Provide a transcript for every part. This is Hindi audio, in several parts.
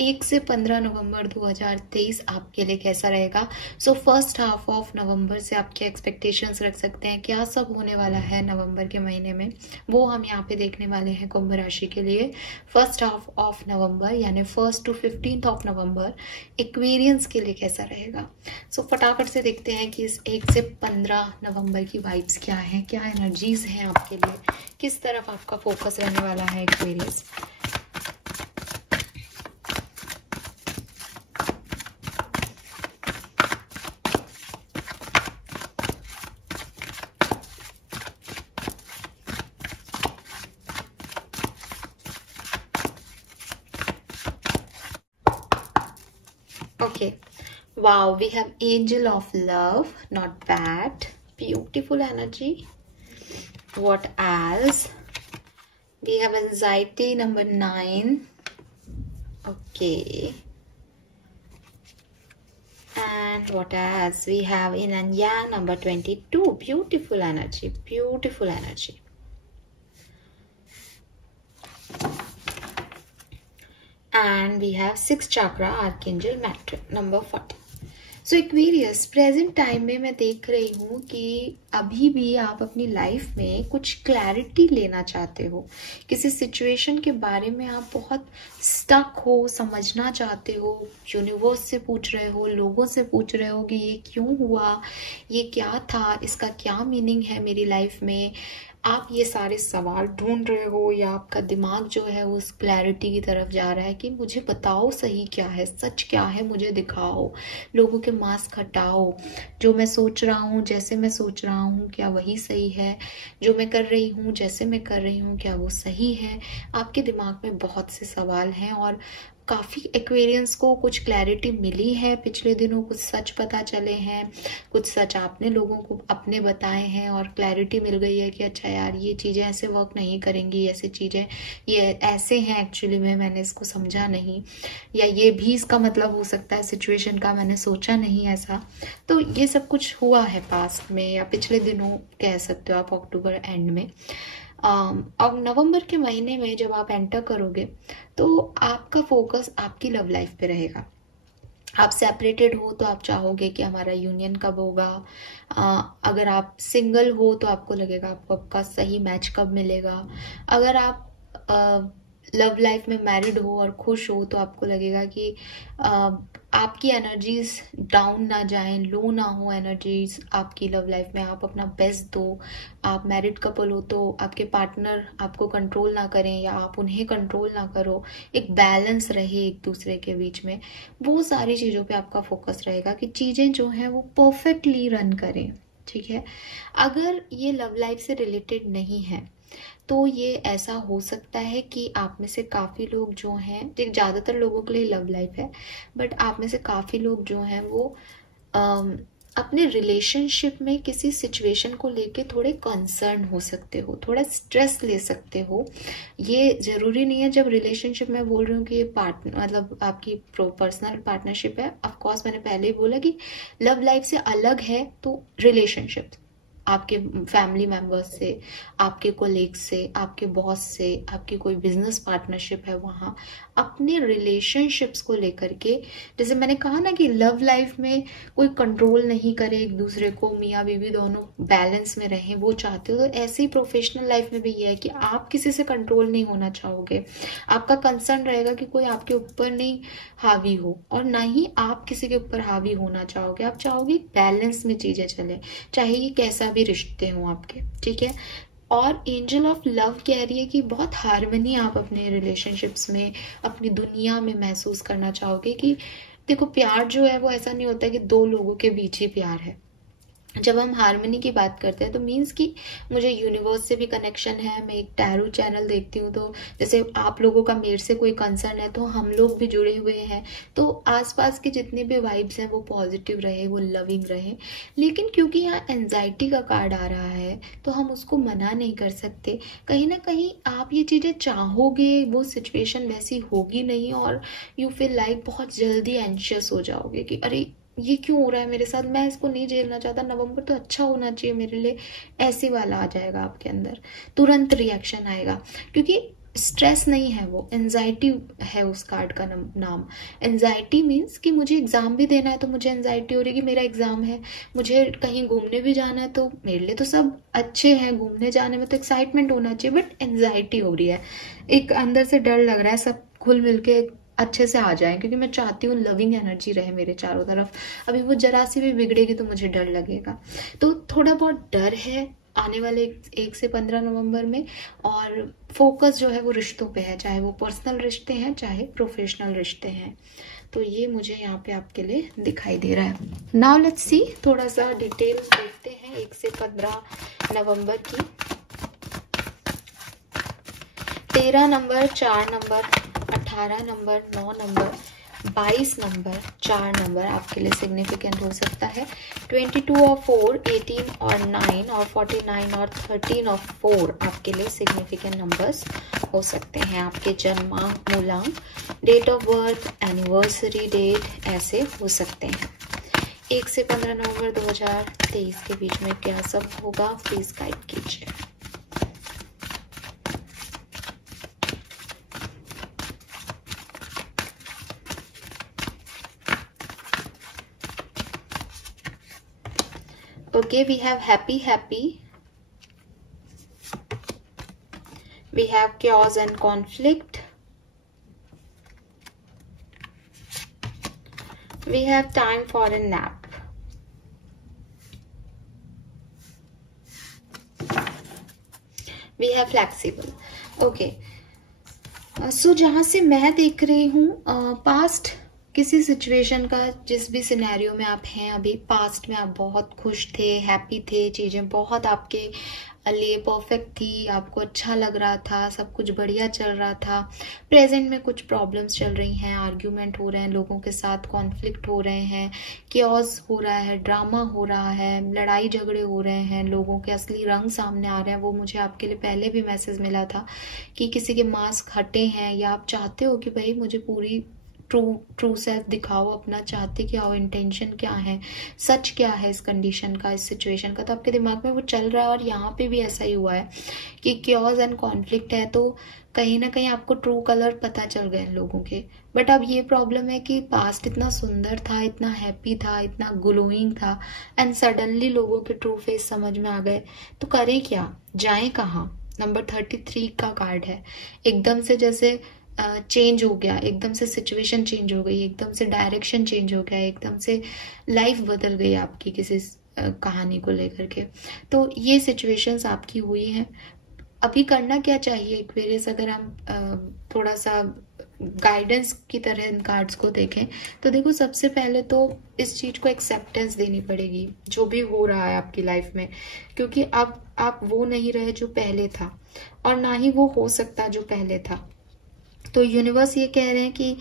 1 से 15 नवंबर 2023 आपके लिए कैसा रहेगा। So first half of November से आप क्या एक्सपेक्टेशंस रख सकते हैं, क्या सब होने वाला है नवंबर के महीने में, वो हम यहाँ पे देखने वाले हैं कुंभ राशि के लिए। फर्स्ट हाफ ऑफ नवंबर यानी 1 to 15 ऑफ नवंबर एक्वेरियंस के लिए कैसा रहेगा। सो फटाफट से देखते हैं कि इस 1 से 15 नवंबर की वाइब्स क्या है, क्या एनर्जीज हैं आपके लिए, किस तरफ आपका फोकस रहने वाला है Aquarians. Okay, wow, we have angel of love, not bad, beautiful energy. What else? We have anxiety number 9. Okay, and what else? We have Inanya number 22. Beautiful energy, beautiful energy. And we have 6th chakra archangel Matron number 40. So Aquarius, present time में मैं देख रही हूँ कि अभी भी आप अपनी लाइफ में कुछ क्लैरिटी लेना चाहते हो, किसी सिचुएशन के बारे में आप बहुत स्टक हो, समझना चाहते हो, यूनिवर्स से पूछ रहे हो, लोगों से पूछ रहे हो कि ये क्यों हुआ, ये क्या था, इसका क्या मीनिंग है मेरी लाइफ में। आप ये सारे सवाल ढूंढ रहे हो या आपका दिमाग जो है उस क्लैरिटी की तरफ जा रहा है कि मुझे बताओ सही क्या है, सच क्या है, मुझे दिखाओ, लोगों के मास्क हटाओ, जो मैं सोच रहा हूँ, जैसे मैं सोच रहा हूँ, क्या वही सही है, जो मैं कर रही हूँ, जैसे मैं कर रही हूँ, क्या वो सही है। आपके दिमाग में बहुत से सवाल हैं और काफ़ी एक्वेरियंस को कुछ क्लैरिटी मिली है पिछले दिनों, कुछ सच पता चले हैं, कुछ सच आपने लोगों को अपने बताए हैं और क्लैरिटी मिल गई है कि अच्छा यार ये चीज़ें ऐसे वर्क नहीं करेंगी, ऐसे चीज़ें ये ऐसे हैं एक्चुअली में, मैंने इसको समझा नहीं, या ये भी इसका मतलब हो सकता है सिचुएशन का, मैंने सोचा नहीं ऐसा। तो ये सब कुछ हुआ है पास्ट में या पिछले दिनों कह सकते हो आप, अक्टूबर एंड में। और नवंबर के महीने में जब आप एंटर करोगे तो आपका फोकस आपकी लव लाइफ पे रहेगा। आप सेपरेटेड हो तो आप चाहोगे कि हमारा यूनियन कब होगा, अगर आप सिंगल हो तो आपको लगेगा आपको आपका सही मैच कब मिलेगा, अगर आप लव लाइफ में मैरिड हो और खुश हो तो आपको लगेगा कि आपकी एनर्जीज डाउन ना जाएं, लो ना हो एनर्जीज आपकी लव लाइफ में, आप अपना बेस्ट दो। आप मैरिड कपल हो तो आपके पार्टनर आपको कंट्रोल ना करें या आप उन्हें कंट्रोल ना करो, एक बैलेंस रहे एक दूसरे के बीच में। वो सारी चीज़ों पे आपका फोकस रहेगा कि चीज़ें जो हैं वो परफेक्टली रन करें, ठीक है। अगर ये लव लाइफ से रिलेटेड नहीं है तो ये ऐसा हो सकता है कि आप में से काफ़ी लोग जो हैं, ज़्यादातर लोगों के लिए लव लाइफ है, बट आप में से काफ़ी लोग जो हैं वो अपने रिलेशनशिप में किसी सिचुएशन को लेके थोड़े कंसर्न हो सकते हो, थोड़ा स्ट्रेस ले सकते हो। ये ज़रूरी नहीं है, जब रिलेशनशिप में बोल रही हूँ कि ये पार्टनर मतलब आपकी पर्सनल पार्टनरशिप है, ऑफ कोर्स मैंने पहले ही बोला कि लव लाइफ से अलग है तो रिलेशनशिप आपके फैमिली मेंबर्स से, आपके कोलीग्स से, आपके बॉस से, आपकी कोई बिजनेस पार्टनरशिप है, वहाँ अपने रिलेशनशिप्स को लेकर के, जैसे मैंने कहा ना कि लव लाइफ में कोई कंट्रोल नहीं करे एक दूसरे को, मियाँ बीवी दोनों बैलेंस में रहें वो चाहते हो, तो ऐसे ही प्रोफेशनल लाइफ में भी ये है कि आप किसी से कंट्रोल नहीं होना चाहोगे। आपका कंसर्न रहेगा कि कोई आपके ऊपर नहीं हावी हो और ना ही आप किसी के ऊपर हावी होना चाहोगे। आप चाहोगे बैलेंस में चीजें चले, चाहे ये कैसा भी रिश्ते हों आपके, ठीक है। और एंजल ऑफ लव कह रही है कि बहुत हार्मनी आप अपने रिलेशनशिप्स में, अपनी दुनिया में महसूस करना चाहोगे। कि देखो प्यार जो है वो ऐसा नहीं होता कि दो लोगों के बीच ही प्यार है। जब हम हार्मनी की बात करते हैं तो मीन्स कि मुझे यूनिवर्स से भी कनेक्शन है, मैं एक टैरो चैनल देखती हूँ, तो जैसे आप लोगों का मेरे से कोई कंसर्न है तो हम लोग भी जुड़े हुए हैं, तो आसपास के जितने भी वाइब्स हैं वो पॉजिटिव रहे, वो लविंग रहे। लेकिन क्योंकि यहाँ एंजाइटी का कार्ड आ रहा है तो हम उसको मना नहीं कर सकते। कहीं ना कहीं आप ये चीज़ें चाहोगे, वो सिचुएशन वैसी होगी नहीं और यू फील लाइक बहुत जल्दी एंशियस हो जाओगे कि अरे ये क्यों हो रहा है मेरे साथ, मैं इसको नहीं झेलना चाहता, नवंबर तो अच्छा होना चाहिए मेरे लिए, ऐसे वाला आ जाएगा आपके अंदर, तुरंत रिएक्शन आएगा। क्योंकि स्ट्रेस नहीं है, वो एंजाइटी है उस कार्ड का नाम। एंजाइटी मीन्स कि मुझे एग्जाम भी देना है तो मुझे एंजाइटी हो रही है कि मेरा एग्जाम है, मुझे कहीं घूमने भी जाना है तो मेरे लिए तो सब अच्छे हैं, घूमने जाने में तो एक्साइटमेंट होना चाहिए, बट एंजाइटी हो रही है, एक अंदर से डर लग रहा है सब घुल मिल के अच्छे से आ जाए, क्योंकि मैं चाहती हूँ लविंग एनर्जी रहे मेरे चारों तरफ। अभी वो जरा सी भी बिगड़ेगी तो मुझे डर लगेगा। तो थोड़ा बहुत डर है आने वाले 1 से 15 नवंबर में, और फोकस जो है वो रिश्तों पे है, चाहे वो पर्सनल रिश्ते हैं चाहे प्रोफेशनल रिश्ते हैं। तो ये मुझे यहाँ पे आपके लिए दिखाई दे रहा है। नाउ लेट्स सी, थोड़ा सा डिटेल देखते हैं 1 से 15 नवंबर की। 13 number, 4 number, 18 number, 9 number, 22 number, 4 number आपके लिए सिग्निफिकेंट हो सकता है। 22 और 4, 18 और 9 और 49 और 13 और 4 आपके लिए सिग्निफिकेंट नंबर्स हो सकते हैं। आपके जन्मांक, मूलांक, date of birth, anniversary date ऐसे हो सकते हैं। 1 से 15 नवंबर 2023 के बीच में क्या सब होगा, प्लीज गाइड कीजिए। Okay, we have happy, we have chaos and conflict, we have time for a nap, we have flexible. Okay, so जहाँ से मैं देख रही हूँ पास्ट किसी सिचुएशन का, जिस भी सिनेरियो में आप हैं अभी, पास्ट में आप बहुत खुश थे, हैप्पी थे, चीज़ें बहुत आपके लिए परफेक्ट थी, आपको अच्छा लग रहा था, सब कुछ बढ़िया चल रहा था। प्रेजेंट में कुछ प्रॉब्लम्स चल रही हैं, आर्ग्यूमेंट हो रहे हैं, लोगों के साथ कॉन्फ्लिक्ट हो रहे हैं, क्योस हो रहा है, ड्रामा हो रहा है, लड़ाई झगड़े हो रहे हैं, लोगों के असली रंग सामने आ रहे हैं। वो मुझे आपके लिए पहले भी मैसेज मिला था कि किसी के मास्क हटे हैं, या आप चाहते हो कि भाई मुझे पूरी ट्रू सेल्फ दिखाओ, अपना चाहते क्या हो, इंटेंशन क्या है, सच क्या है इस कंडीशन का, इस सिचुएशन का। तो आपके दिमाग में वो चल रहा है, और यहाँ पे भी ऐसा ही हुआ है कि क्योस एंड कॉन्फ्लिक्ट है, तो कहीं ना कहीं आपको ट्रू कलर पता चल गए लोगों के। बट अब ये प्रॉब्लम है कि पास्ट इतना सुंदर था, इतना हैप्पी था, इतना ग्लोइंग था, एंड सडनली लोगों के ट्रू फेस समझ में आ गए। तो करें क्या, जाएं कहाँ। नंबर 33 का कार्ड है, एकदम से जैसे चेंज हो गया, एकदम से सिचुएशन चेंज हो गई, एकदम से डायरेक्शन चेंज हो गया, एकदम से लाइफ बदल गई आपकी किसी कहानी को लेकर के। तो ये सिचुएशंस आपकी हुई हैं। अभी करना क्या चाहिए एक्वेरियस, अगर हम थोड़ा सा गाइडेंस की तरह इन कार्ड्स को देखें तो देखो, सबसे पहले तो इस चीज को एक्सेप्टेंस देनी पड़ेगी जो भी हो रहा है आपकी लाइफ में, क्योंकि अब आप वो नहीं रहे जो पहले था, और ना ही वो हो सकता जो पहले था। तो यूनिवर्स ये कह रहे हैं कि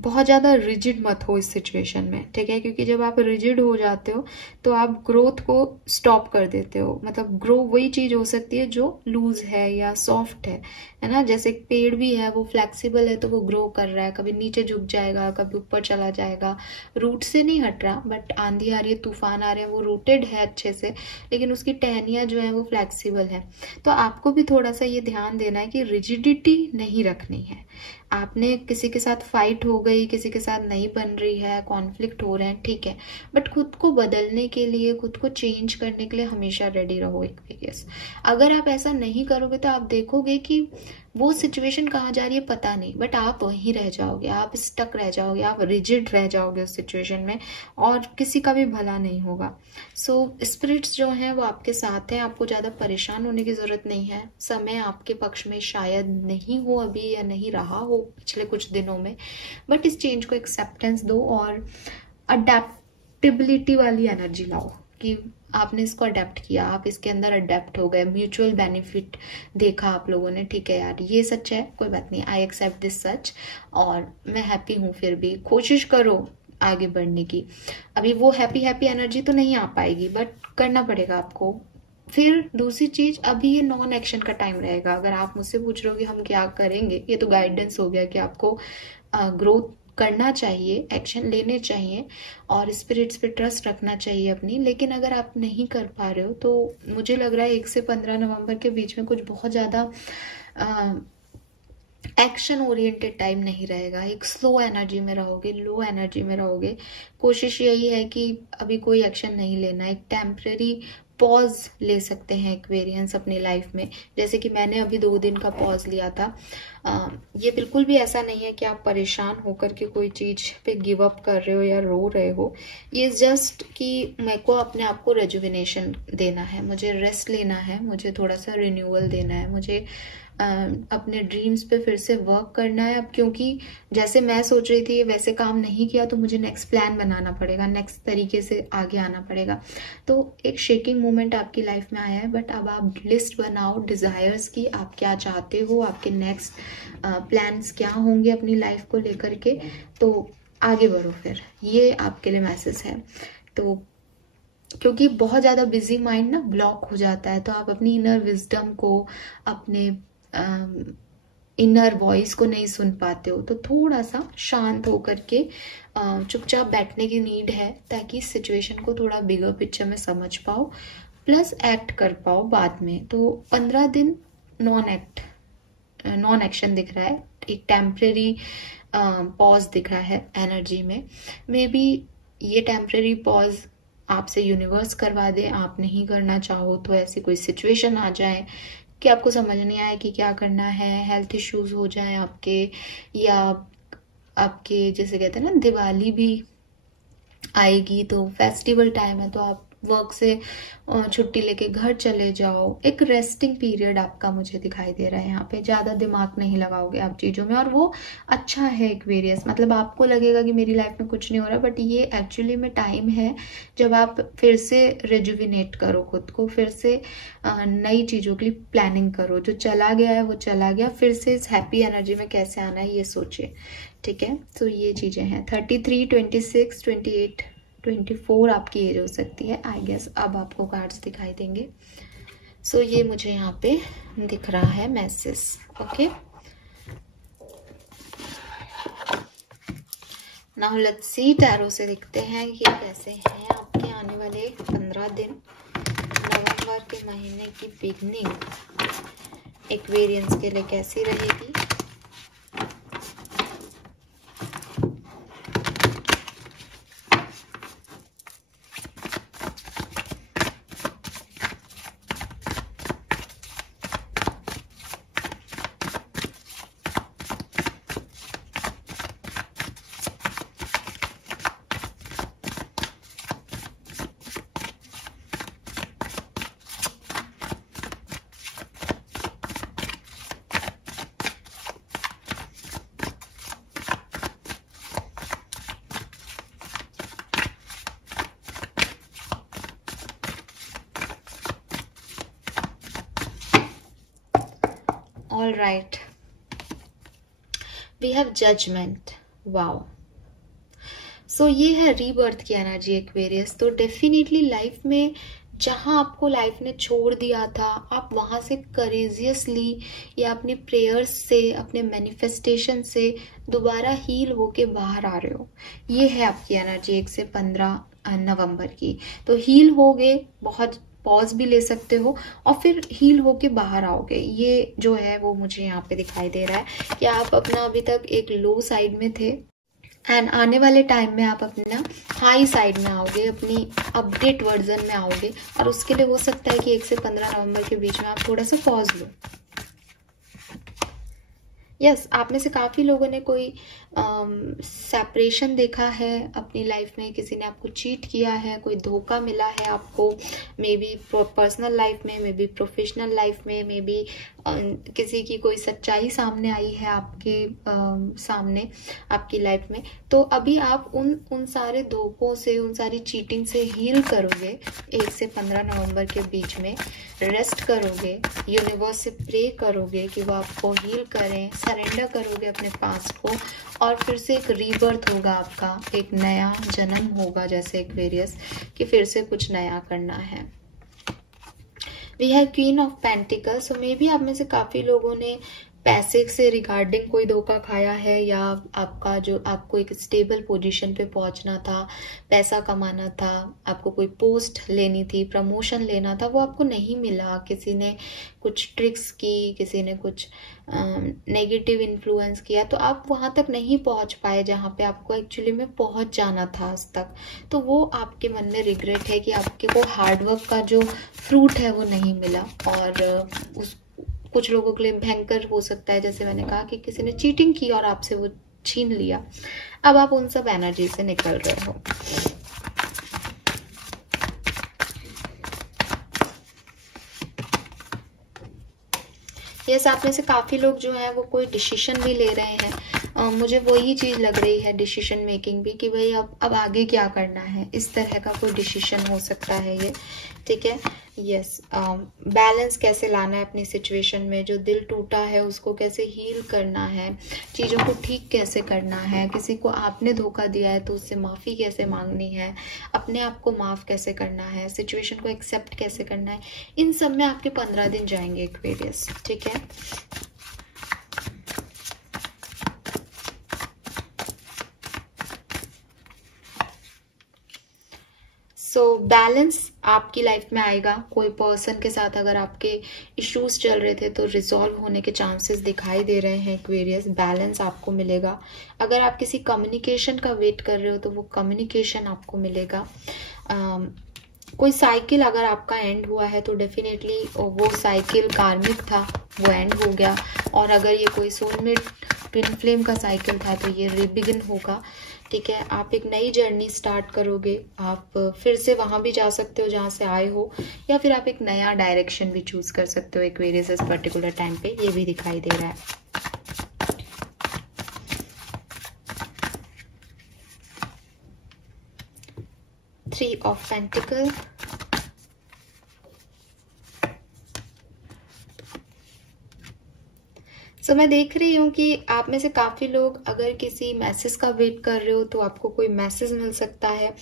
बहुत ज़्यादा रिजिड मत हो इस सिचुएशन में, ठीक है, क्योंकि जब आप रिजिड हो जाते हो तो आप ग्रोथ को स्टॉप कर देते हो। मतलब ग्रो वही चीज़ हो सकती है जो लूज है या सॉफ्ट है ना। जैसे एक पेड़ भी है, वो फ्लेक्सिबल है तो वो ग्रो कर रहा है, कभी नीचे झुक जाएगा, कभी ऊपर चला जाएगा, रूट से नहीं हट रहा, बट आंधी आ रही है, तूफान आ रहे हैं, वो रूटेड है अच्छे से, लेकिन उसकी टहनियाँ जो है वो फ्लेक्सिबल है। तो आपको भी थोड़ा सा ये ध्यान देना है कि रिजिडिटी नहीं रखनी है। आपने किसी के साथ फाइट हो गई, किसी के साथ नहीं बन रही है, कॉन्फ्लिक्ट हो रहे हैं, ठीक है, बट खुद को बदलने के लिए, खुद को चेंज करने के लिए हमेशा रेडी रहो एक्वेरियस। अगर आप ऐसा नहीं करोगे तो आप देखोगे कि वो सिचुएशन कहाँ जा रही है पता नहीं, बट आप वहीं रह जाओगे, आप स्टक रह जाओगे, आप रिजिड रह जाओगे उस सिचुएशन में, और किसी का भी भला नहीं होगा। सो स्पिरिट्स जो हैं वो आपके साथ हैं, आपको ज़्यादा परेशान होने की ज़रूरत नहीं है। समय आपके पक्ष में शायद नहीं हो अभी, या नहीं रहा हो पिछले कुछ दिनों में, बट इस चेंज को एक्सेप्टेंस दो और अडेप्टेबिलिटी वाली एनर्जी लाओ कि आपने इसको अडेप्ट किया, आप इसके अंदर अडेप्ट हो गए, म्यूचुअल बेनिफिट देखा आप लोगों ने, ठीक है यार ये सच है, कोई बात नहीं, आई एक्सेप्ट दिस सच, और मैं हैप्पी हूँ, फिर भी कोशिश करो आगे बढ़ने की। अभी वो हैप्पी एनर्जी तो नहीं आ पाएगी, बट करना पड़ेगा आपको। फिर दूसरी चीज, अभी ये नॉन एक्शन का टाइम रहेगा। अगर आप मुझसे पूछ रहे हो कि हम क्या करेंगे, ये तो गाइडेंस हो गया कि आपको ग्रोथ करना चाहिए, एक्शन लेने चाहिए, और स्पिरिट्स पे ट्रस्ट रखना चाहिए अपनी। लेकिन अगर आप नहीं कर पा रहे हो तो मुझे लग रहा है 1 से 15 नवंबर के बीच में कुछ बहुत ज़्यादा एक्शन ओरिएंटेड टाइम नहीं रहेगा, एक स्लो एनर्जी में रहोगे, लो एनर्जी में रहोगे। कोशिश यही है कि अभी कोई एक्शन नहीं लेना, एक टेम्परेरी पॉज ले सकते हैं एक्वेरियंस अपनी लाइफ में। जैसे कि मैंने अभी 2 दिन का पॉज लिया था। ये बिल्कुल भी ऐसा नहीं है कि आप परेशान होकर के कोई चीज पे गिव अप कर रहे हो या रो रहे हो। ये जस्ट कि मेरे को अपने आप को रेजुविनेशन देना है, मुझे रेस्ट लेना है, मुझे थोड़ा सा रिन्यूअल देना है, मुझे अपने ड्रीम्स पे फिर से वर्क करना है। अब क्योंकि जैसे मैं सोच रही थी वैसे काम नहीं किया, तो मुझे नेक्स्ट प्लान बनाना पड़ेगा, नेक्स्ट तरीके से आगे आना पड़ेगा। तो एक शेकिंग मोमेंट आपकी लाइफ में आया है, बट अब आप लिस्ट बनाओ डिजायर्स की, आप क्या चाहते हो, आपके नेक्स्ट प्लान्स क्या होंगे अपनी लाइफ को लेकर के, तो आगे बढ़ो। फिर ये आपके लिए मैसेज है। तो क्योंकि बहुत ज़्यादा बिजी माइंड ना ब्लॉक हो जाता है, तो आप अपनी इनर विजडम को, अपने इनर वॉइस को नहीं सुन पाते हो। तो थोड़ा सा शांत होकर के चुपचाप बैठने की नीड है, ताकि सिचुएशन को थोड़ा बिगर पिक्चर में समझ पाओ, प्लस एक्ट कर पाओ बाद में। तो 15 दिन नॉन एक्शन दिख रहा है, एक टेम्परेरी पॉज दिख रहा है एनर्जी में। मे बी ये टेम्परेरी पॉज आपसे यूनिवर्स करवा दे, आप नहीं करना चाहो तो ऐसी कोई सिचुएशन आ जाए कि आपको समझ नहीं आए कि क्या करना है, हेल्थ इश्यूज हो जाए आपके, या आपके जैसे कहते हैं ना दिवाली भी आएगी, तो फेस्टिवल टाइम है, तो आप वर्क से छुट्टी लेके घर चले जाओ। एक रेस्टिंग पीरियड आपका मुझे दिखाई दे रहा है यहाँ पे, ज्यादा दिमाग नहीं लगाओगे आप चीजों में, और वो अच्छा है एक्वेरियस। मतलब आपको लगेगा कि मेरी लाइफ में कुछ नहीं हो रहा, बट ये एक्चुअली में टाइम है जब आप फिर से रेजुविनेट करो खुद को, फिर से नई चीजों की प्लानिंग करो। जो चला गया है वो चला गया, फिर से इस हैप्पी एनर्जी में कैसे आना है ये सोचिए, ठीक है। तो ये चीजें हैं। 33, 26, 28, 24 आपकी एज हो सकती है, आई गेस। अब आपको कार्ड्स दिखाई देंगे। सो ये मुझे यहाँ पे दिख रहा है message, okay. Now let's see, tarot से देखते हैं कि कैसे हैं आपके आने वाले 15 दिन, नवंबर के महीने की बिगनिंग एक्वेरियंस के लिए कैसी रहेगी। All right, we have judgment. Wow. So ये है रीबर्थ की एनर्जी एक्वेरियस। तो डेफिनेटली लाइफ में जहां आपको लाइफ ने छोड़ दिया था, आप वहां से करेजियसली या अपने प्रेयर्स से, अपने मैनिफेस्टेशन से दोबारा हील होके बाहर आ रहे हो। ये है आपकी एनर्जी 1 से 15 नवंबर की। तो हील होगे, बहुत पॉज भी ले सकते हो, और फिर हील होके बाहर आओगे। ये जो है वो मुझे यहाँ पे दिखाई दे रहा है कि आप अपना अभी तक एक लो साइड में थे, एंड आने वाले टाइम में आप अपना हाई साइड में आओगे, अपनी अपडेट वर्जन में आओगे। और उसके लिए हो सकता है कि 1 से 15 नवंबर के बीच में आप थोड़ा सा पॉज लो। यस, आप में से काफी लोगों ने कोई सेपरेशन देखा है अपनी लाइफ में, किसी ने आपको चीट किया है, कोई धोखा मिला है आपको, मे बी पर्सनल लाइफ में, मे बी प्रोफेशनल लाइफ में, मे बी किसी की कोई सच्चाई सामने आई है आपके सामने आपकी लाइफ में। तो अभी आप उन सारे धोखों से, उन सारी चीटिंग से हील करोगे 1 से 15 नवंबर के बीच में। रेस्ट करोगे, यूनिवर्स से प्रे करोगे कि वो आपको हील करें, सरेंडर करोगे अपने पास्ट को, और फिर से एक रीबर्थ होगा आपका, एक नया जन्म होगा जैसे एक्वेरियस, कि फिर से कुछ नया करना है। We have queen of pentacles. So maybe आप में से काफी लोगों ने पैसे से रिगार्डिंग कोई धोखा खाया है, या आपका जो आपको एक स्टेबल पोजीशन पे पहुंचना था, पैसा कमाना था, आपको कोई पोस्ट लेनी थी, प्रमोशन लेना था, वो आपको नहीं मिला, किसी ने कुछ ट्रिक्स की, किसी ने कुछ नेगेटिव इन्फ्लुएंस किया, तो आप वहां तक नहीं पहुंच पाए जहां पे आपको एक्चुअली में पहुंच जाना था आज तक। तो वो आपके मन में रिग्रेट है कि आपके को हार्डवर्क का जो फ्रूट है वो नहीं मिला। और उस कुछ लोगों के लिए भयंकर हो सकता है, जैसे मैंने कहा कि किसी ने चीटिंग की और आपसे वो छीन लिया। अब आप उन सब एनर्जी से निकल रहे हो। यस, आप में से काफी लोग जो है वो कोई डिसीजन भी ले रहे हैं। मुझे वही चीज लग रही है, डिसीजन मेकिंग भी, कि भाई अब आगे क्या करना है, इस तरह का कोई डिसीजन हो सकता है ये। ठीक है, यस। बैलेंस कैसे लाना है अपनी सिचुएशन में, जो दिल टूटा है उसको कैसे हील करना है, चीज़ों को ठीक कैसे करना है, किसी को आपने धोखा दिया है तो उससे माफ़ी कैसे मांगनी है, अपने आप को माफ़ कैसे करना है, सिचुएशन को एक्सेप्ट कैसे करना है, इन सब में आपके 15 दिन जाएंगे एक्वेरियस। ठीक है, सो बैलेंस आपकी लाइफ में आएगा। कोई पर्सन के साथ अगर आपके इश्यूज चल रहे थे तो रिजॉल्व होने के चांसेस दिखाई दे रहे हैं एक्वेरियस। बैलेंस आपको मिलेगा। अगर आप किसी कम्युनिकेशन का वेट कर रहे हो तो वो कम्युनिकेशन आपको मिलेगा। कोई साइकिल अगर आपका एंड हुआ है तो डेफिनेटली वो साइकिल कार्मिक था, वो एंड हो गया। और अगर ये कोई सोलमेट ट्विन फ्लेम का साइकिल था तो ये रिबिगिन होगा। ठीक है, आप एक नई जर्नी स्टार्ट करोगे। आप फिर से वहां भी जा सकते हो जहां से आए हो, या फिर आप एक नया डायरेक्शन भी चूज कर सकते हो एक्वेरियस इस पर्टिकुलर टाइम पे। ये भी दिखाई दे रहा है। थ्री ऑफ पेंटिकल, सो मैं देख रही हूँ कि आप में से काफ़ी लोग अगर किसी मैसेज का वेट कर रहे हो तो आपको कोई मैसेज मिल सकता है,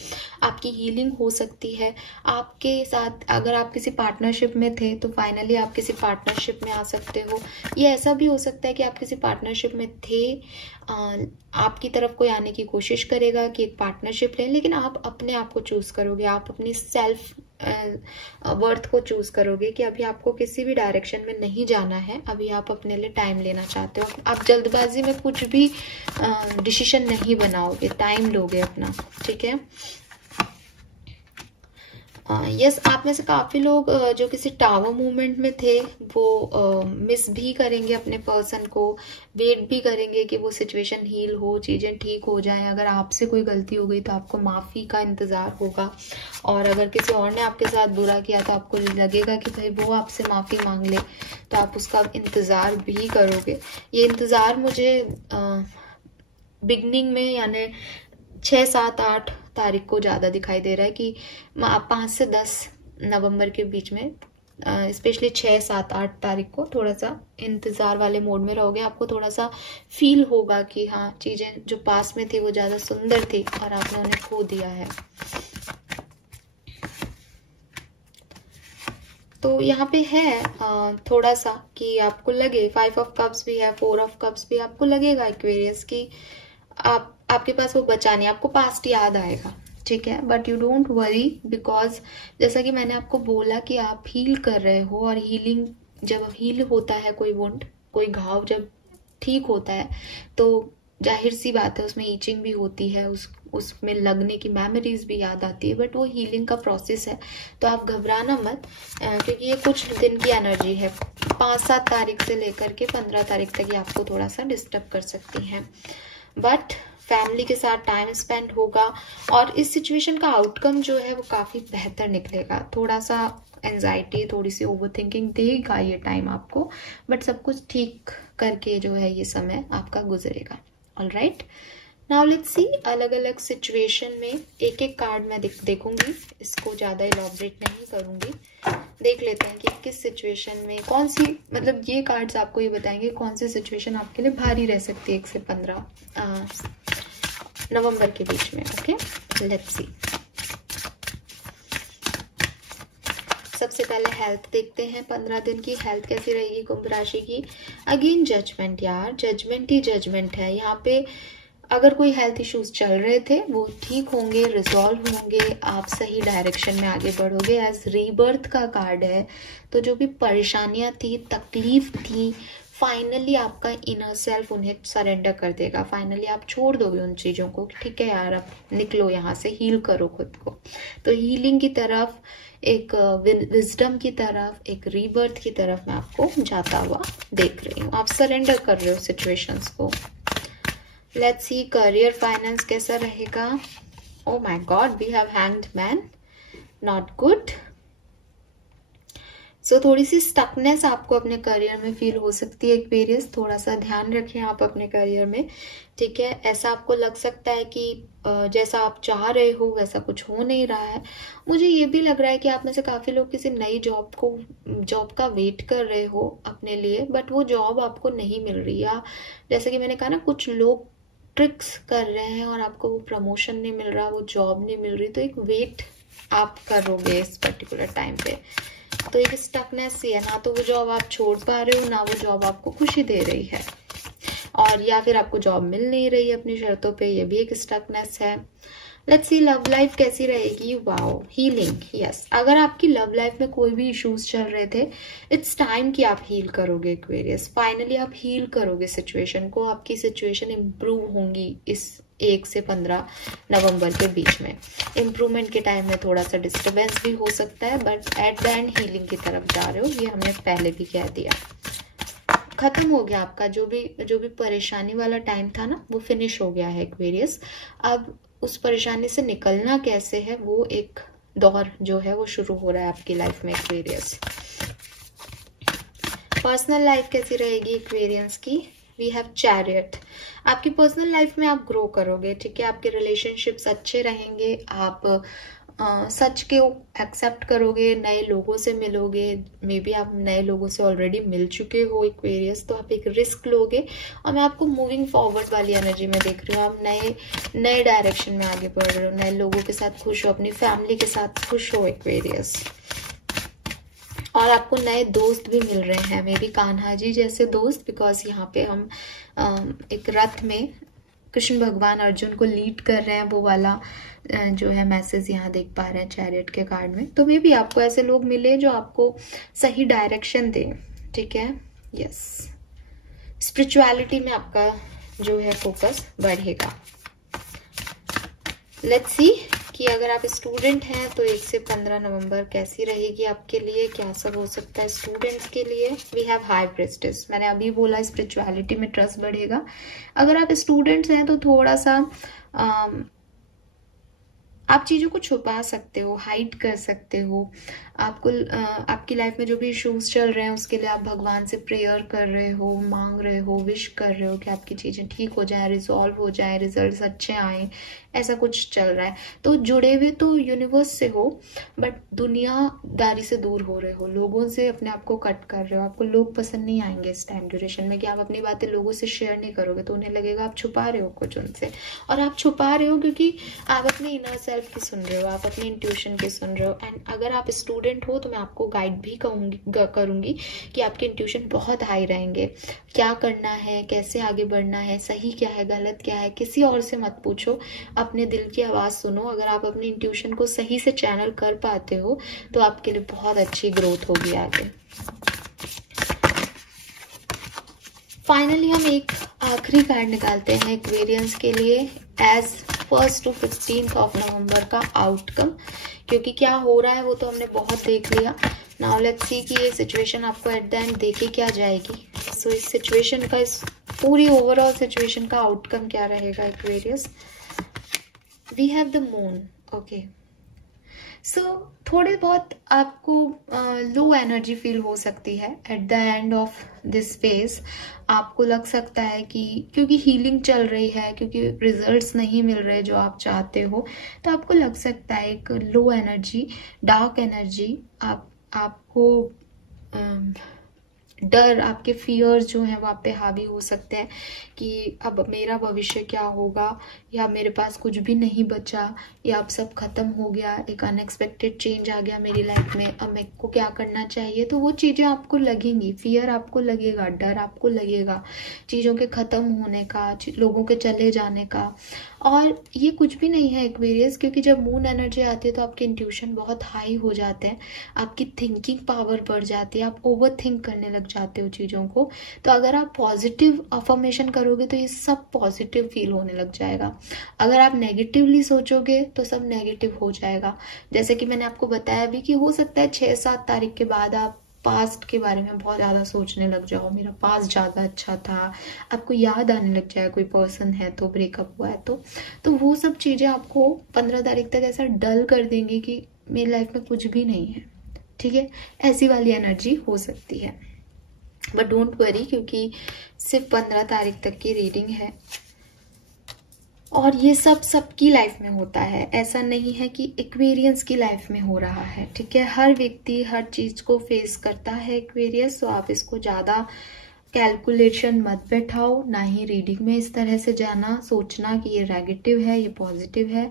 आपकी हीलिंग हो सकती है। आपके साथ अगर आप किसी पार्टनरशिप में थे तो फाइनली आप किसी पार्टनरशिप में आ सकते हो। ये ऐसा भी हो सकता है कि आप किसी पार्टनरशिप में थे, आपकी तरफ कोई आने की कोशिश करेगा कि एक पार्टनरशिप लें, लेकिन आप अपने आप को चूज करोगे, आप अपनी सेल्फ वर्थ को चूज करोगे कि अभी आपको किसी भी डायरेक्शन में नहीं जाना है। अभी आप अपने लिए टाइम लेना चाहते हो। आप जल्दबाजी में कुछ भी डिसीजन नहीं बनाओगे, टाइम लोगे अपना। ठीक है, यस, आप में से काफी लोग जो किसी टावर मूवमेंट में थे वो मिस भी करेंगे अपने पर्सन को, वेट भी करेंगे कि वो सिचुएशन हील हो, चीजें ठीक हो जाएं। अगर आपसे कोई गलती हो गई तो आपको माफी का इंतजार होगा, और अगर किसी और ने आपके साथ बुरा किया तो आपको लगेगा कि भाई वो आपसे माफी मांग ले, तो आप उसका इंतजार भी करोगे। ये इंतजार मुझे बिगनिंग में यानी 6, 7, 8 तारीख को ज़्यादा दिखाई दे रहा है कि आप 5 से 10 नवंबर के बीच में, स्पेशली 6, 7, 8 तारीख को थोड़ा सा इंतज़ार वाले मोड में रहोगे। आपको थोड़ा सा फील होगा कि हाँ, चीज़ें जो पास में थी वो ज़्यादा सुंदर थी और आपने उन्हें खो दिया है। तो यहाँ पे है थोड़ा सा कि आपको लगे, 5 ऑफ कप्स भी है, 4 ऑफ कप्स भी, आपको लगेगा एक्वेरियस कि आपके पास वो बचा नहीं, आपको पास्ट याद आएगा। ठीक है, but you don't worry, because जैसा कि मैंने आपको बोला कि आप हील कर रहे हो, और हीलिंग जब हील होता है, कोई वुंड, कोई घाव जब ठीक होता है तो जाहिर सी बात है उसमें ईचिंग भी होती है, उसमें लगने की मेमोरीज भी याद आती है, बट वो हीलिंग का प्रोसेस है। तो आप घबराना मत, क्योंकि ये कुछ दिन की एनर्जी है। 5-7 तारीख से लेकर के 15 तारीख तक ये आपको थोड़ा सा डिस्टर्ब कर सकती है, बट फैमिली के साथ टाइम स्पेंड होगा और इस सिचुएशन का आउटकम जो है वो काफी बेहतर निकलेगा। थोड़ा सा एंजाइटी, थोड़ी सी ओवरथिंकिंग देगा ये टाइम आपको, बट सब कुछ ठीक करके जो है ये समय आपका गुजरेगा। ऑलराइट, नाउ लेट्स सी, अलग अलग सिचुएशन में एक एक कार्ड मैं देखूंगी, इसको ज्यादा इलॉबरेट नहीं करूंगी। देख लेते हैं कि किस सिचुएशन में कौन सी, मतलब ये कार्ड्स आपको ये बताएंगे कौन सी सिचुएशन आपके लिए भारी रह सकती है 1 से 15 नवंबर के बीच में। Okay, let's see. सबसे सबसे पहले हेल्थ देखते हैं, 15 दिन की हेल्थ कैसी रहेगी कुंभ राशि की। अगेन जजमेंट यार, जजमेंट ही जजमेंट है यहाँ पे। अगर कोई हेल्थ इश्यूज चल रहे थे वो ठीक होंगे, रिजॉल्व होंगे, आप सही डायरेक्शन में आगे बढ़ोगे। एज रीबर्थ का कार्ड है, तो जो भी परेशानियां थी, तकलीफ थी, फाइनली आपका इनर सेल्फ उन्हें सरेंडर कर देगा। फाइनली आप छोड़ दोगे उन चीजों को, ठीक है यार अब निकलो यहाँ से, हील करो खुद को। तो हीलिंग की तरफ, एक विजडम की तरफ, एक रीबर्थ की तरफ मैं आपको जाता हुआ देख रही हूँ। आप सरेंडर कर रहे हो सिचुएशंस को। लेट्स सी करियर फाइनेंस कैसा रहेगा। Oh my god, we have hanged man, not good. So थोड़ी सी स्टकनेस आपको अपने करियर में फील हो सकती है एक्वेरियस, थोड़ा सा ध्यान रखें आप अपने करियर में, ठीक है। ऐसा आपको लग सकता है कि जैसा आप चाह रहे हो वैसा कुछ हो नहीं रहा है। मुझे ये भी लग रहा है कि आप में से काफी लोग किसी नई जॉब का वेट कर रहे हो अपने लिए, बट वो जॉब आपको नहीं मिल रही, या जैसे कि मैंने कहा ना, कुछ लोग ट्रिक्स कर रहे हैं और आपको वो प्रमोशन नहीं मिल रहा, वो जॉब नहीं मिल रही, तो एक वेट आप करोगे इस पर्टिकुलर टाइम पे। तो एक स्टकनेस ही है, ना तो वो जॉब आप छोड़ पा रहे हो, ना वो जॉब आपको खुशी दे रही है, और या फिर आपको जॉब मिल नहीं रही है अपनी शर्तों पे, ये भी एक स्टकनेस है। लेट्स सी लव लाइफ कैसी रहेगी। Wow, healing, yes. अगर आपकी लव लाइफ में कोई भी इश्यूज चल रहे थे, इट्स टाइम कि आप हील करोगे एक्वेरियस। फाइनली आप हील करोगे सिचुएशन को, आपकी सिचुएशन इंप्रूव होंगी इस 1 से 15 नवंबर के बीच में। इम्प्रूवमेंट के टाइम में थोड़ा सा डिस्टर्बेंस भी हो सकता है, but at the and healing की तरफ जा रहे हो, ये हमने पहले भी कह दिया। खत्म हो गया आपका जो भी परेशानी वाला टाइम था ना, वो फिनिश हो गया है एक्वेरियस। अब उस परेशानी से निकलना कैसे है, वो एक दौर जो है वो शुरू हो रहा है आपकी लाइफ में एक्वेरियस। पर्सनल लाइफ कैसी रहेगी एक्वेरियंस की। We have chariot. आपकी पर्सनल लाइफ में आप ग्रो करोगे, ठीक है। आपके रिलेशनशिप्स अच्छे रहेंगे, आप सच के एक्सेप्ट करोगे, नए लोगों से मिलोगे। मे बी आप नए लोगों से ऑलरेडी मिल चुके हो एक्वेरियस, तो आप एक रिस्क लोगे, और मैं आपको मूविंग फॉरवर्ड वाली एनर्जी में देख रही हूँ। आप नए डायरेक्शन में आगे बढ़ रहे हो, नए लोगों के साथ खुश हो, अपनी फैमिली के साथ खुश हो एक्वेरियस। और आपको नए दोस्त भी मिल रहे हैं, मे बी कान्हा जी जैसे दोस्त, बिकॉज यहाँ पे हम एक रथ में कृष्ण भगवान अर्जुन को लीड कर रहे हैं, वो वाला जो है मैसेज यहाँ देख पा रहे हैं चैरियट के कार्ड में। तो मे बी आपको ऐसे लोग मिले जो आपको सही डायरेक्शन दें, ठीक है। यस, स्पिरिचुअलिटी में आपका जो है फोकस बढ़ेगा। लेट्स सी कि अगर आप स्टूडेंट हैं तो 1 से 15 नवंबर कैसी रहेगी आपके लिए, क्या सब हो सकता है स्टूडेंट्स के लिए। वी हैव हाई प्रेस्टिस, मैंने अभी बोला स्पिरिचुअलिटी में ट्रस्ट बढ़ेगा। अगर आप स्टूडेंट्स हैं तो थोड़ा सा आप चीजों को छुपा सकते हो, हाइड कर सकते हो। आपको आपकी लाइफ में जो भी इश्यूज चल रहे हैं उसके लिए आप भगवान से प्रेयर कर रहे हो, मांग रहे हो, विश कर रहे हो कि आपकी चीजें ठीक हो जाएं, रिजॉल्व हो जाएं, रिजल्ट्स अच्छे आए, ऐसा कुछ चल रहा है। तो जुड़े हुए तो यूनिवर्स से हो, बट दुनियादारी से दूर हो रहे हो, लोगों से अपने आप को कट कर रहे हो। आपको लोग पसंद नहीं आएंगे इस टाइम ड्यूरेशन में कि आप अपनी बातें लोगों से शेयर नहीं करोगे, तो उन्हें लगेगा आप छुपा रहे हो कुछ उनसे। और आप छुपा रहे हो क्योंकि आप अपने इनर सेल्फ की सुन रहे हो, आप अपनी इंट्यूशन की सुन रहे हो। एंड अगर आप स्टूडेंट हो तो मैं आपको गाइड भी करूंगी कि आपके इंट्यूशन बहुत हाई रहेंगे। क्या करना है, कैसे आगे बढ़ना है, सही क्या है, गलत क्या है, किसी और से मत पूछो, अपने दिल की आवाज सुनो। अगर आप अपनी इंट्यूशन को सही से चैनल कर पाते हो तो आपके लिए बहुत अच्छी ग्रोथ होगी आगे। फाइनली हम एक आखिरी कार्ड निकालते हैं एक्वेरियंस के लिए, एज 1 to 15 ऑफ नवंबर का आउटकम, क्योंकि क्या हो रहा है वो तो हमने बहुत देख लिया। नाउ लेट्स सी कि ये सिचुएशन आपको एट द एंड देके क्या जाएगी। सो इस सिचुएशन का, इस पूरी ओवरऑल सिचुएशन का आउटकम क्या रहेगा Aquarius. We have the moon, okay. So थोड़े बहुत आपको लो एनर्जी फील हो सकती है at the end of this phase. आपको लग सकता है कि क्योंकि हीलिंग चल रही है, क्योंकि रिजल्ट्स नहीं मिल रहे जो आप चाहते हो, तो आपको लग सकता है एक लो एनर्जी, डार्क एनर्जी आपको डर, आपके फियर्स जो हैं वो आप पे हावी हो सकते हैं कि अब मेरा भविष्य क्या होगा, या मेरे पास कुछ भी नहीं बचा, या अब सब खत्म हो गया, एक अनएक्सपेक्टेड चेंज आ गया मेरी लाइफ में, अब मेरे को क्या करना चाहिए। तो वो चीज़ें आपको लगेंगी, फियर आपको लगेगा, डर आपको लगेगा चीज़ों के ख़त्म होने का, लोगों के चले जाने का। और ये कुछ भी नहीं है एक्वेरियस, क्योंकि जब मून एनर्जी आती है तो आपके इंट्यूशन बहुत हाई हो जाते हैं, आपकी थिंकिंग पावर बढ़ जाती है, आप ओवर थिंक करने लग जाते हो चीज़ों को। तो अगर आप पॉजिटिव अफर्मेशन करोगे तो ये सब पॉजिटिव फील होने लग जाएगा। अगर आप नेगेटिवली सोचोगे तो सब नेगेटिव हो जाएगा। जैसे कि मैंने आपको बताया भी कि हो सकता है 6-7 तारीख के बाद आप पास्ट के बारे में बहुत ज़्यादा सोचने लग जाओ, मेरा पास्ट ज़्यादा अच्छा था, आपको याद आने लग जाए कोई पर्सन है तो, ब्रेकअप हुआ है तो वो सब चीज़ें आपको 15 तारीख तक ऐसा डल कर देंगी कि मेरी लाइफ में कुछ भी नहीं है। ठीक है, ऐसी वाली एनर्जी हो सकती है। बट डोंट वरी, क्योंकि सिर्फ 15 तारीख तक की रीडिंग है और ये सब सबकी लाइफ में होता है। ऐसा नहीं है कि एक्वेरियंस की लाइफ में हो रहा है। ठीक है, हर व्यक्ति हर चीज को फेस करता है एक्वेरियस। तो आप इसको ज्यादा कैलकुलेशन मत बैठाओ, ना ही रीडिंग में इस तरह से जाना सोचना कि ये नेगेटिव है ये पॉजिटिव है।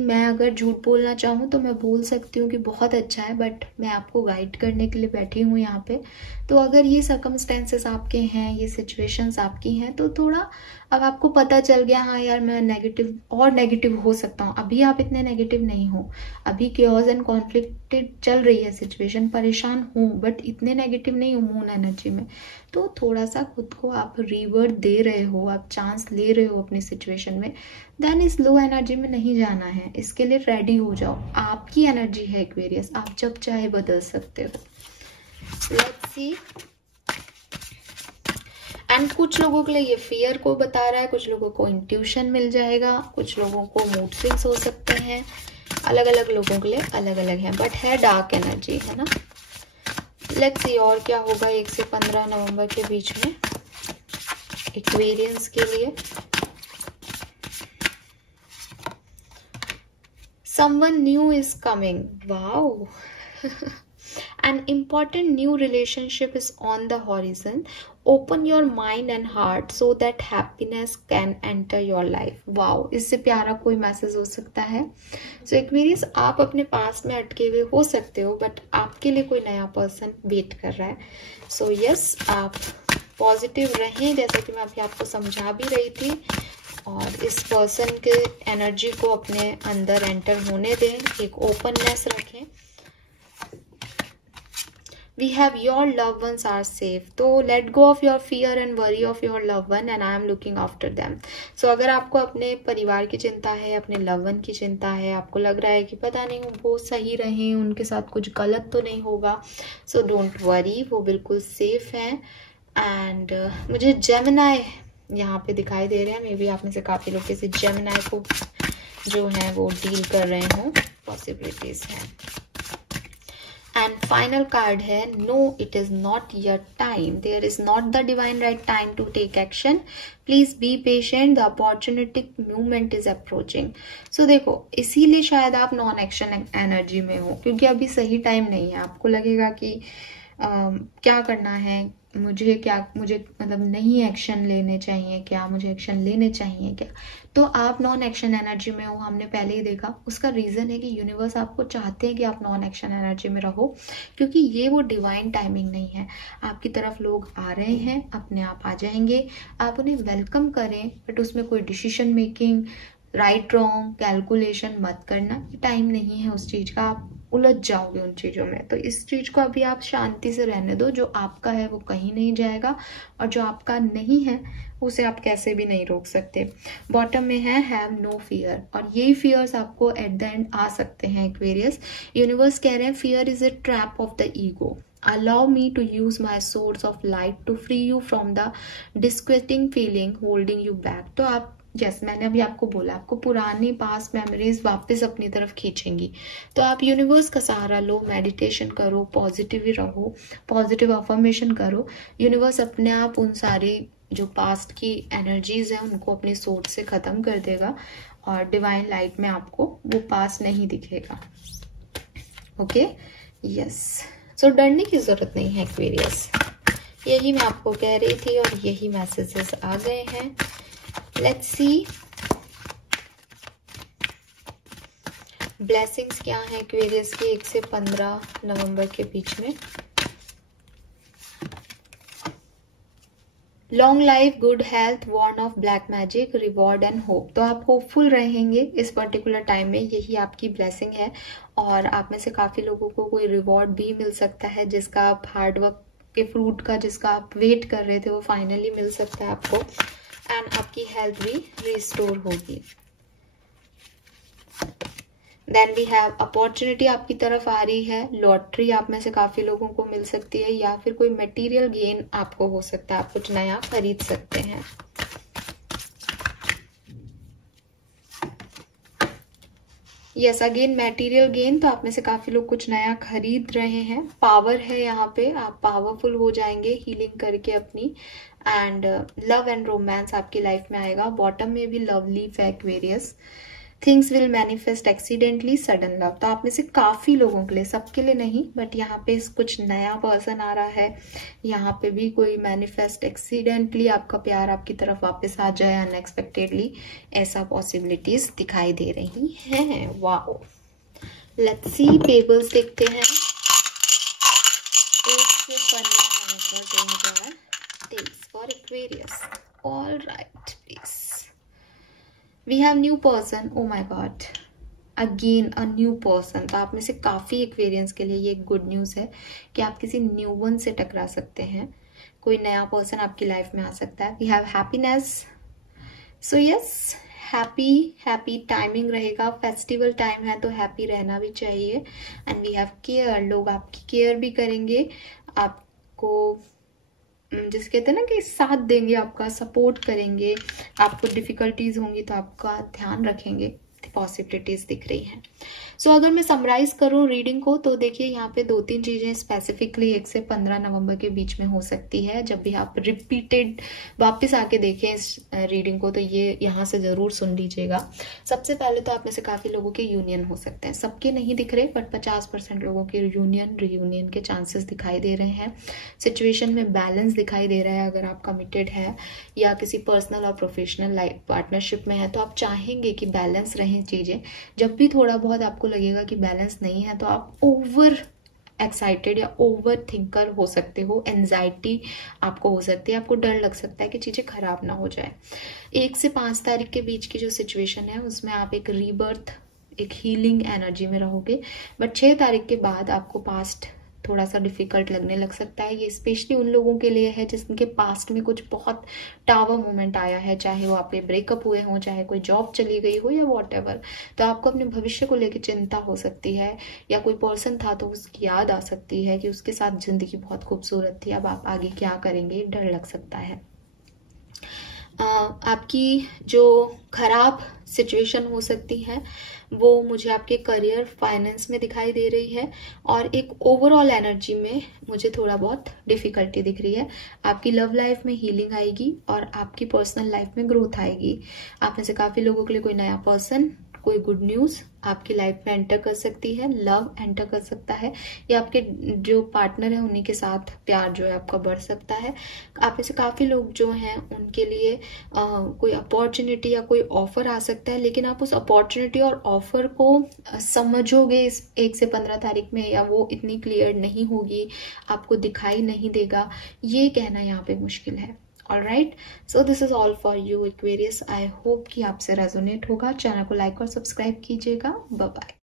मैं अगर झूठ बोलना चाहूँ तो मैं बोल सकती हूँ कि बहुत अच्छा है, बट मैं आपको गाइड करने के लिए बैठी हूँ यहाँ पे। तो अगर ये सर्कमस्टेंसेस आपके हैं, ये सिचुएशंस आपकी हैं, तो थोड़ा अब आपको पता चल गया, हाँ यार मैं नेगेटिव हो सकता हूँ। अभी आप इतने नेगेटिव नहीं हो, अभी क्योस एंड कॉन्फ्लिक्टेड चल रही है सिचुएशन, परेशान हूँ बट इतने नेगेटिव नहीं हूँ मून एनर्जी में। तो थोड़ा सा खुद को आप रिवर्ट दे रहे हो, आप चांस ले रहे हो अपनी सिचुएशन में, देन इस लो एनर्जी में नहीं जाना है। इसके लिए रेडी हो जाओ, आपकी एनर्जी है एक्वेरियस, आप जब चाहे बदल सकते हो। Let's see. एंड कुछ लोगों के लिए ये फियर को बता रहा है, कुछ लोगों को इंट्यूशन मिल जाएगा, कुछ लोगों को मूड स्विंग्स हो सकते हैं, अलग अलग लोगों के लिए अलग अलग है, बट है डार्क एनर्जी, है ना। लेट्स सी और क्या होगा 1 से 15 नवंबर के बीच में एक्वेरियंस के लिए। Someone new is coming. Wow. An important new relationship is on the horizon. Open your mind and heart so that happiness can enter your life. Wow. इससे प्यारा कोई मैसेज हो सकता है। So Aquarius, आप अपने पास्ट में अटके हुए हो सकते हो, बट आपके लिए कोई नया पर्सन वेट कर रहा है। So yes, आप पॉजिटिव रहें, जैसे कि मैं अभी आपको समझा भी रही थी, और इस पर्सन के एनर्जी को अपने अंदर एंटर होने दें, एक ओपननेस रखें। We have your love ones are safe, तो let go of your fear and worry of your love one and I am looking after them. So अगर आपको अपने परिवार की चिंता है, अपने लव वन की चिंता है, आपको लग रहा है कि पता नहीं वो सही रहे, उनके साथ कुछ गलत तो नहीं होगा, सो डोंट वरी, वो बिल्कुल सेफ हैं। एंड मुझे जेमिनाई यहाँ पे दिखाई दे रहे हैं, मे बी आप में से काफी लोग किसी जेमिनाई को जो है वो डील कर रहे हो, पॉसिबिलिटीज हैं। एंड फाइनल कार्ड है, no it is not your time, there is not the divine right time to take action, please be patient, the opportunistic movement is approaching. So देखो, इसीलिए शायद आप नॉन एक्शन एनर्जी में हो, क्योंकि अभी सही टाइम नहीं है। आपको लगेगा कि क्या करना है, मुझे मतलब नहीं एक्शन लेने चाहिए क्या, मुझे एक्शन लेने चाहिए क्या। तो आप नॉन एक्शन एनर्जी में हो, हमने पहले ही देखा। उसका रीजन है कि यूनिवर्स आपको चाहते हैं कि आप नॉन एक्शन एनर्जी में रहो, क्योंकि ये वो डिवाइन टाइमिंग नहीं है। आपकी तरफ लोग आ रहे हैं, अपने आप आ जाएंगे, आप उन्हें वेलकम करें, बट उसमें कोई decision making, right wrong calculation मत करना। टाइम नहीं है उस चीज का, आप उलझ जाओगे उन चीजों में। तो इस चीज को अभी आप शांति से रहने दो। जो आपका है वो कहीं नहीं जाएगा, और जो आपका नहीं है उसे आप कैसे भी नहीं रोक सकते। बॉटम में है हैव नो फियर, और यही फियर्स आपको एट द एंड आ सकते हैं एक्वेरियस। यूनिवर्स कह रहे हैं fear is a trap of the ego, allow me to use my source of light to free you from the disquieting feeling holding you back। तो आप मैंने अभी आपको बोला, आपको पुरानी पास्ट मेमोरीज वापस अपनी तरफ खींचेंगी। तो आप यूनिवर्स का सहारा लो, मेडिटेशन करो, पॉजिटिव ही रहो, पॉजिटिव अफर्मेशन करो। यूनिवर्स अपने आप उन सारी जो पास्ट की एनर्जीज है उनको अपनी सोच से खत्म कर देगा, और डिवाइन लाइट में आपको वो पास्ट नहीं दिखेगा। Okay, yes. सो डरने की जरूरत नहीं है एक्वेरियस। यही मैं आपको कह रही थी और यही मैसेजेस आ गए हैं। लेट्स सी ब्लेसिंग्स क्या है एक्वेरियस की 1 से 15 नवंबर के बीच में। Long life, good health, warn off black magic, reward and hope. तो आप होपफुल रहेंगे इस पर्टिकुलर टाइम में, यही आपकी ब्लेसिंग है। और आप में से काफी लोगों को कोई रिवॉर्ड भी मिल सकता है जिसका आप हार्डवर्क के फ्रूट का जिसका आप वेट कर रहे थे वो फाइनली मिल सकता है आपको। एंड आपकी हेल्थ भी रिस्टोर होगी। देन वी हैव अपॉर्चुनिटी आपकी तरफ आ रही है। लॉटरी आप में से काफी लोगों को मिल सकती है या फिर कोई मटेरियल गेन आपको हो सकता है, आप कुछ नया खरीद सकते हैं। यस अगेन मटेरियल गेन, तो आप में से काफी लोग कुछ नया खरीद रहे हैं। पावर है यहाँ पे, आप पावरफुल हो जाएंगे हीलिंग करके अपनी। एंड लव एंड रोमांस आपकी लाइफ में आएगा। बॉटम में भी लव लीफ है Aquarius. Things will manifest accidentally, sudden love. तो आप में से काफी लोगों के लिए, सबके लिए नहीं, बट यहाँ पे कुछ नया पर्सन आ रहा है। यहाँ पे भी कोई मैनिफेस्ट एक्सीडेंटली आपका प्यार आपकी तरफ वापस आ जाए अनएक्सपेक्टेडली, ऐसा पॉसिबिलिटीज दिखाई दे रही हैं। वाओ, लेट्स सी पेबल्स देखते हैं 1 से 15 नवंबर 2023 for Aquarius. All right please. We have new person, oh my god, again a new person। तो आप में से काफी एक्वेरियंस के लिए ये गुड न्यूज है कि आप किसी न्यू वन से टकरा सकते हैं। कोई नया पर्सन आपकी लाइफ में आ सकता है। We have happiness, so yes happy timing रहेगा। फेस्टिवल टाइम है तो हैप्पी रहना भी चाहिए। एंड वी हैव केयर, लोग आपकी केयर भी करेंगे, आपको जिसे कहते हैं ना कि साथ देंगे, आपका सपोर्ट करेंगे। आपको डिफिकल्टीज होंगी तो आपका ध्यान रखेंगे। पॉसिबिलिटीज दिख रही हैं। सो अगर मैं समराइज करूं रीडिंग को तो देखिए यहाँ पे 2-3 चीजें स्पेसिफिकली 1 से 15 नवंबर के बीच में हो सकती है। जब भी आप रिपीटेड वापस आके देखें इस रीडिंग को तो ये यहाँ से जरूर सुन लीजिएगा। सबसे पहले तो आप में से काफी लोगों के यूनियन हो सकते हैं, सबके नहीं दिख रहे बट 50% लोगों के यूनियन के चांसेस दिखाई दे रहे हैं। सिचुएशन में बैलेंस दिखाई दे रहा है। अगर आप कमिटेड है या किसी पर्सनल और प्रोफेशनल लाइफ पार्टनरशिप में है तो आप चाहेंगे कि बैलेंस रहे चीजें। जब भी थोड़ा बहुत आपको लगेगा कि बैलेंस नहीं है तो आप ओवर एक्साइटेड या ओवर थिंकर हो सकते हो। एंजाइटी आपको हो सकती है, आपको डर लग सकता है कि चीजें खराब ना हो जाए। 1 से 5 तारीख के बीच की जो सिचुएशन है उसमें आप एक रीबर्थ, एक हीलिंग एनर्जी में रहोगे। बट 6 तारीख के बाद आपको पास्ट थोड़ा सा डिफिकल्ट लगने लग सकता है। ये स्पेशली उन लोगों के लिए है जिनके पास्ट में कुछ बहुत टावर मोमेंट आया है, चाहे वो आपके ब्रेकअप हुए हों, चाहे कोई जॉब चली गई हो या वॉटएवर। तो आपको अपने भविष्य को लेकर चिंता हो सकती है या कोई पर्सन था तो उसकी याद आ सकती है कि उसके साथ जिंदगी बहुत खूबसूरत थी, अब आप आगे क्या करेंगे, डर लग सकता है। आपकी जो खराब सिचुएशन हो सकती है वो मुझे आपके करियर फाइनेंस में दिखाई दे रही है और एक ओवरऑल एनर्जी में मुझे थोड़ा बहुत डिफिकल्टी दिख रही है। आपकी लव लाइफ में हीलिंग आएगी और आपकी पर्सनल लाइफ में ग्रोथ आएगी। आप में से काफी लोगों के लिए कोई नया पर्सन, कोई गुड न्यूज आपकी लाइफ में एंटर कर सकती है, लव एंटर कर सकता है या आपके जो पार्टनर है उन्हीं के साथ प्यार जो है आपका बढ़ सकता है। आप में से काफी लोग जो हैं उनके लिए कोई अपॉर्चुनिटी या कोई ऑफर आ सकता है, लेकिन आप उस अपॉर्चुनिटी और ऑफर को समझोगे इस 1 से 15 तारीख में या वो इतनी क्लियर नहीं होगी, आपको दिखाई नहीं देगा, ये कहना यहाँ पे मुश्किल है। Alright, so this is all for you Aquarius. I hope कि आपसे रेजोनेट होगा। चैनल को लाइक और सब्सक्राइब कीजिएगा। Bye bye.